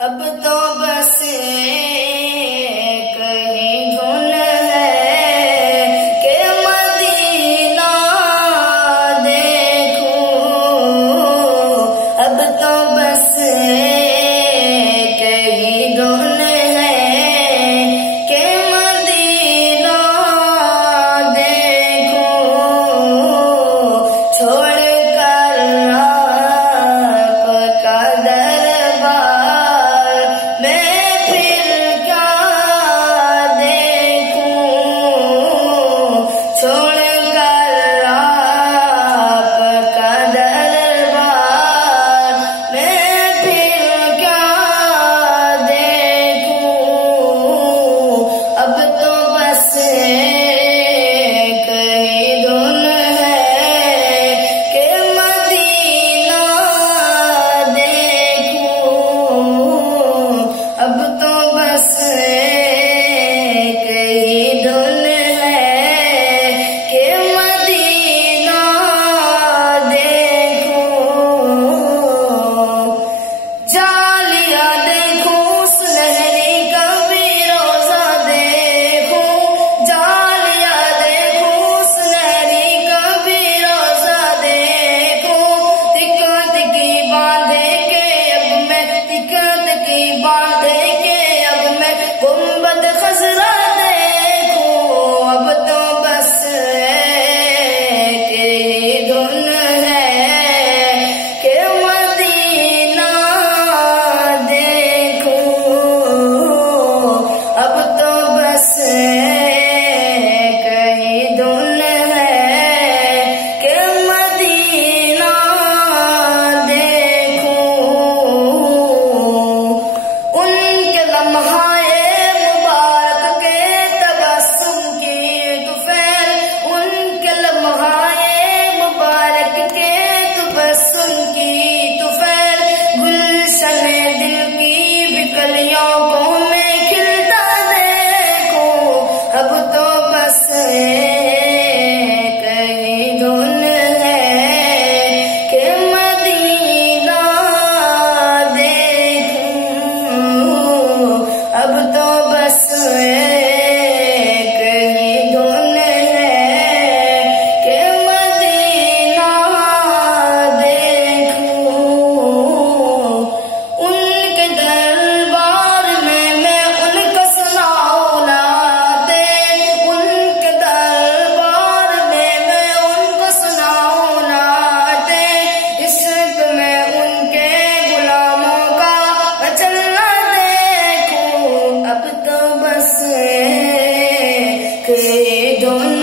अब तो बस एक ही धुन है कि मदीना देखूं। अब तो बस एक ही धुन है कि मदीना देखूं। छोड़ कर आपका दरबार मैं फिर क्या देखूं। छोड़ कर आपका दरबार मैं फिर क्या देखूं। अब तो बस एक ही धुन है कि मदीना देखूं। अब तो बस एक ही धुन है कि मदीना देखूं। जालिया देखूं सुनहरी कभी रोजा देखूं। जालिया देखूं सुनहरी कभी रोजा देखूं। तिकत की बांधे के अब मैं तिकत की बांधे के अब मैं गुंबद खजरा देखूं। अब तो बस एक ही धुन है कि मदीना देखूं। अब तो बस एक ही धुन है कि मदीना देखूं। उनके लम्हाए मुबारक के तबस्सुम की तुफैल। उनके लम्हाए मुबारक के तबस्सुम की तुफैल। गुलशन दिल की बिकलियों को मैं खिलता देखूं। अब तो बस एक ही धुन है कि मदीना देखूं। अब तो बस एक ही धुन है कि मदीना देखूं। उनके दरबार में मैं उनका सुनाऊं नाते। उनके दरबार में मैं उनको सुनाऊं नाते। इश्क में उनके गुलामों का चलना देखूं। अब तो बस एक ही धुन